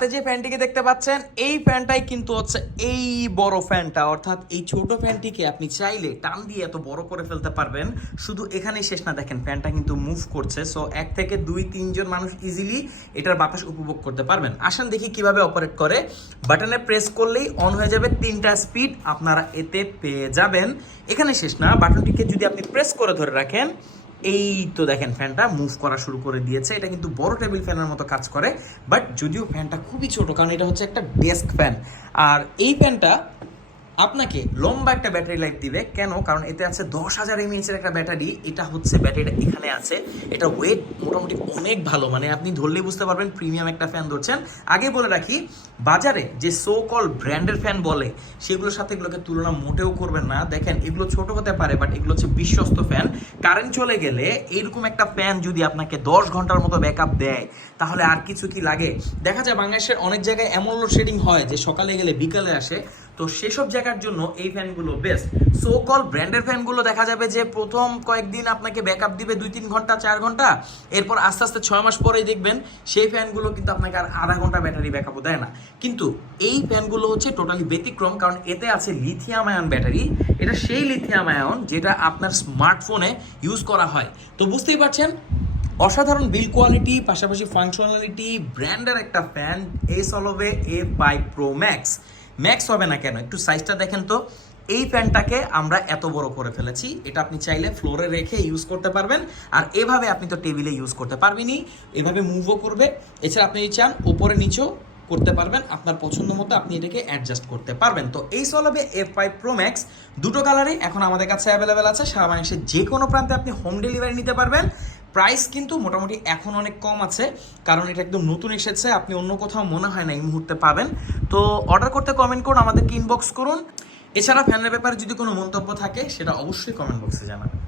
হাতে যে ফ্যানটিকে দেখতে পাচ্ছেন এই ফ্যানটাই কিন্তু হচ্ছে এই বড় ফ্যানটা, অর্থাৎ এই ছোট ফ্যানটিকে আপনি চাইলে টান দিয়ে এত বড় করে ফেলতে পারবেন। শুধু এখানেই শেষ না, দেখেন ফ্যানটা কিন্তু মুভ করছে। সো 1 থেকে 2-3 জন মানুষ ইজিলি এটার বাতাস উপভোগ করতে পারবেন। আসেন দেখি কিভাবে অপারেট করে। বাটনে প্রেস করলেই অন হয়ে যাবে, 3টা স্পিড আপনারা এতে পেয়ে যাবেন। এখানে শেষ না, বাটনটিকে যদি আপনি প্রেস করে ধরে রাখেন, এই তো দেখেন ফ্যানটা মুভ করা শুরু করে দিয়েছে। এটা কিন্তু বড় টেবিল ফ্যানের মতো কাজ করে, বাট যদিও ফ্যানটা খুবই ছোট, কারণ এটা হচ্ছে একটা ডেস্ক ফ্যান। আর এই ফ্যানটা আপনাকে লম্বা একটা ব্যাটারি লাইফ দিবে। কেন? কারণ এতে আছে 10,000 mAh এর একটা ব্যাটারি। এটা হচ্ছে ব্যাটারিটা এখানে আছে। এটা ওয়েট মোটামুটি অনেক ভালো, মানে আপনি ধরলেই বুঝতে পারবেন প্রিমিয়াম একটা ফ্যান ধরছেন। আগে বলে রাখি, বাজারে যে সো কল ব্র্যান্ডের ফ্যান বলে সেগুলোর সাথে এগুলোকে তুলনা মোটেও করবেন না। দেখেন এগুলো ছোট হতে পারে, বাট এগুলো হচ্ছে বিশ্বস্ত ফ্যান। কারেন্ট চলে গেলে এইরকম একটা ফ্যান যদি আপনাকে 10 ঘন্টার মতো ব্যাকআপ দেয়, তাহলে আর কিছু কি লাগে? দেখা যায় বাংলাদেশের অনেক জায়গায় এমন লোডশেডিং হয় যে সকালে গেলে বিকালে আসে। তো সেসব জায়গার জন্য এই ফ্যানগুলো বেস্ট। সো কল ব্র্যান্ডের ফ্যানগুলো দেখা যাবে যে প্রথম কয়েকদিন আপনাকে ব্যাকআপ দিবে 2-3 ঘন্টা 4 ঘন্টা, এরপর আস্তে আস্তে 6 মাস পরেই দেখবেন সেই ফ্যানগুলো কিন্তু আপনাকে আর আধা ঘন্টা ব্যাটারি ব্যাকআপও দেয় না। কিন্তু এই ফ্যানগুলো হচ্ছে টোটালি ব্যতিক্রম, কারণ এতে আছে লিথিয়াম আয়ন ব্যাটারি। এটা সেই লিথিয়াম আয়ন যেটা আপনার স্মার্টফোনে ইউজ করা হয়। তো বুঝতেই পারছেন অসাধারণ বিল কোয়ালিটি, পাশাপাশি ফাংশনালিটি, ব্র্যান্ডের একটা ফ্যান। এসলভে A5 Pro Max। ম্যাক্স হবে না কেন, একটু সাইজটা দেখেন তো। এই ফ্যানটাকে আমরা এত বড় করে ফেলেছি, এটা আপনি চাইলে ফ্লোরে রেখে ইউজ করতে পারবেন। আর এভাবে আপনি তো টেবিলে ইউজ করতে পারবেনই, এভাবে মুভও করবে। এছাড়া আপনি চান উপরে নিচেও করতে পারবেন, আপনার পছন্দ মতো আপনি এটাকে অ্যাডজাস্ট করতে পারবেন। তো এই চলবে A5 Pro Max। দুটো কালারই এখন আমাদের কাছে অ্যাভেলেবেল আছে। সারা বাংলাদেশের যে কোনো প্রান্তে আপনি হোম ডেলিভারি নিতে পারবেন। প্রাইস কিন্তু মোটামুটি এখন অনেক কম আছে, কারণ এটা একদম নতুন এসেছে। আপনি অন্য কোথাও মনে হয় না এই মুহূর্তে পাবেন। তো অর্ডার করতে কমেন্ট করুন, আমাদেরকে ইনবক্স করুন। এছাড়া ফ্যানের ব্যাপারে যদি কোনো মন্তব্য থাকে সেটা অবশ্যই কমেন্ট বক্সে জানাবেন।